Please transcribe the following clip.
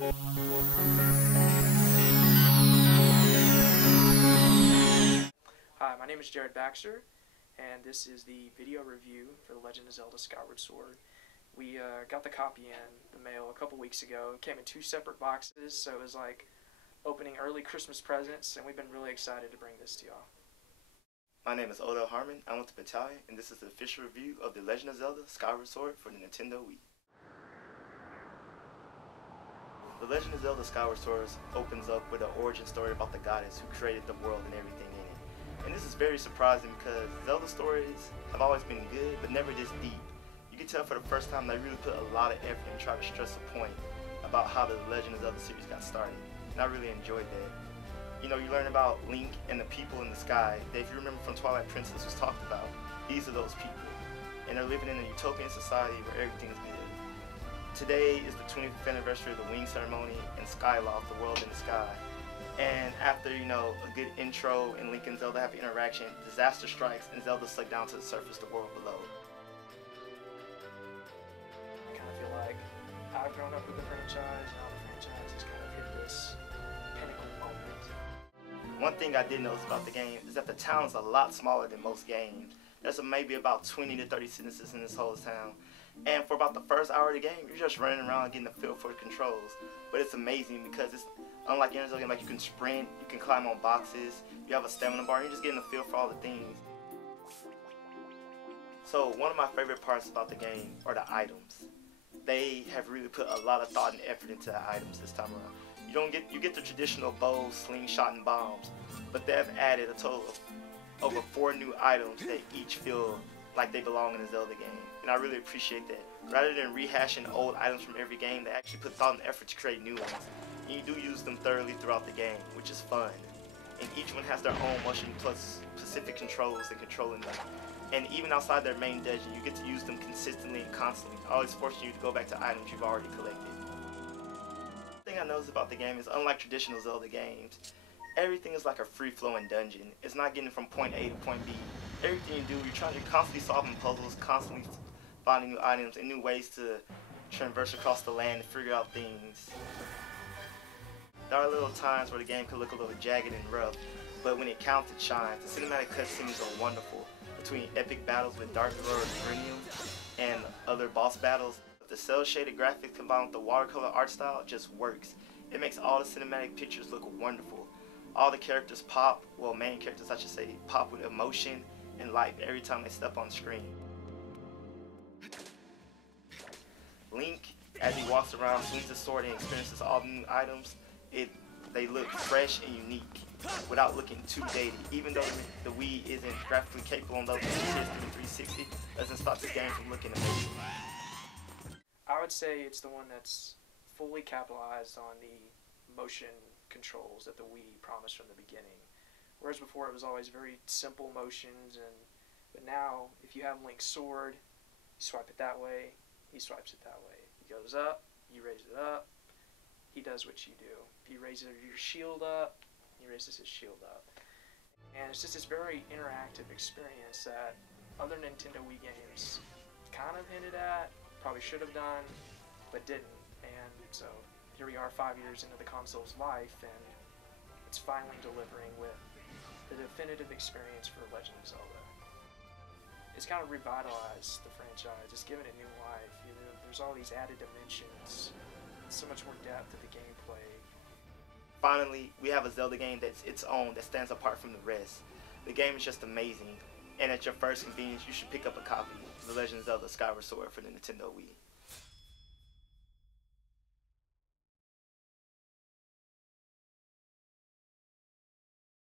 Hi, my name is Jared Baxter, and this is the video review for The Legend of Zelda Skyward Sword. We got the copy in the mail a couple weeks ago. It came in 2 separate boxes, so it was like opening early Christmas presents, and we've been really excited to bring this to y'all. My name is Odell Harmon. I'm with the battalion, and this is the official review of The Legend of Zelda Skyward Sword for the Nintendo Wii. The Legend of Zelda Skyward Sword opens up with an origin story about the goddess who created the world and everything in it. And this is very surprising because Zelda stories have always been good, but never this deep. You can tell for the first time they really put a lot of effort and try to stress a point about how the Legend of Zelda series got started. And I really enjoyed that. You know, you learn about Link and the people in the sky that, if you remember from Twilight Princess, was talked about. These are those people. And they're living in a utopian society where everything is good. Today is the 25th anniversary of the wing ceremony in Skyloft, the world in the sky. And after, you know, a good intro and Link and Zelda have interaction, disaster strikes and Zelda slipped down to the surface of the world below. I kind of feel like I've grown up with the franchise, now the franchise has kind of hit this pinnacle moment. One thing I did notice about the game is that the town is a lot smaller than most games. There's maybe about 20 to 30 citizens in this whole town. And for about the first hour of the game, you're just running around getting a feel for the controls. But it's amazing because it's unlike any other game, like you can sprint, you can climb on boxes, you have a stamina bar, you're just getting a feel for all the things. So one of my favorite parts about the game are the items. They have really put a lot of thought and effort into the items this time around. You get the traditional bow, slingshot, and bombs, but they have added a total of over 4 new items that each feel like they belong in a Zelda game. And I really appreciate that. Rather than rehashing old items from every game, they actually put thought and effort to create new ones. And you do use them thoroughly throughout the game, which is fun. And each one has their own motion plus specific controls and controlling them. And even outside their main dungeon, you get to use them consistently and constantly, always forcing you to go back to items you've already collected. The thing I noticed about the game is, unlike traditional Zelda games, everything is like a free-flowing dungeon. It's not getting from point A to point B. Everything you do, you're constantly solving puzzles, constantly finding new items and new ways to traverse across the land and figure out things. There are little times where the game can look a little jagged and rough, but when it counts, it shines. The cinematic cutscenes are wonderful. Between epic battles with Dark Lord Uranium and other boss battles, the cel-shaded graphics combined with the watercolor art style just works. It makes all the cinematic pictures look wonderful. All the characters pop, well, main characters I should say, pop with emotion and life every time they step on screen. Link, as he walks around, swings his sword and experiences all the new items, they look fresh and unique without looking too dated. Even though the Wii isn't graphically capable on those PS3 360, doesn't stop the game from looking amazing. I would say it's the one that's fully capitalized on the motion controls that the Wii promised from the beginning. Whereas before it was always very simple motions, but now if you have Link's sword, you swipe it that way, he swipes it that way. He goes up, you raise it up, he does what you do. If you raise your shield up, he raises his shield up. And it's just this very interactive experience that other Nintendo Wii games kind of hinted at, probably should have done, but didn't. And so here we are 5 years into the console's life, and it's finally delivering with the definitive experience for Legend of Zelda. It's kind of revitalized the franchise, it's given it new life. You know, there's all these added dimensions, so much more depth to the gameplay. Finally, we have a Zelda game that's its own, that stands apart from the rest. The game is just amazing, and at your first convenience, you should pick up a copy of The Legend of Zelda Skyward Sword for the Nintendo Wii.